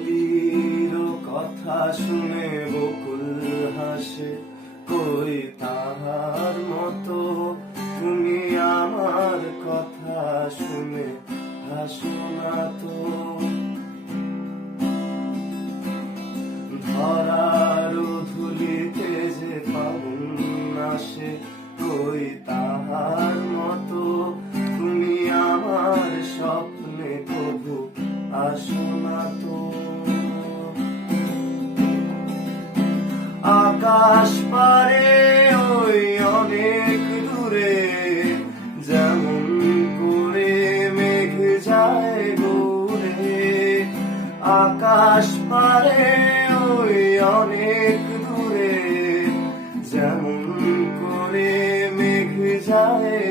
কলির কথা শুনে বকুল হাসে, কই তাহার মতো তুমি আমার কথা শুনে হাসো না তো। ধরার ধুলিতে যে পাউন আসে, কই তাহার মতো তুমি আমার স্বপ্নে কবু আসো না তো। আকাশ পারে ওই অনেক দূরে, যেমন করে মেঘ যায় ঘুরে। আকাশ পারে ওই অনেক দূরে, যেমন করে মেঘ যায়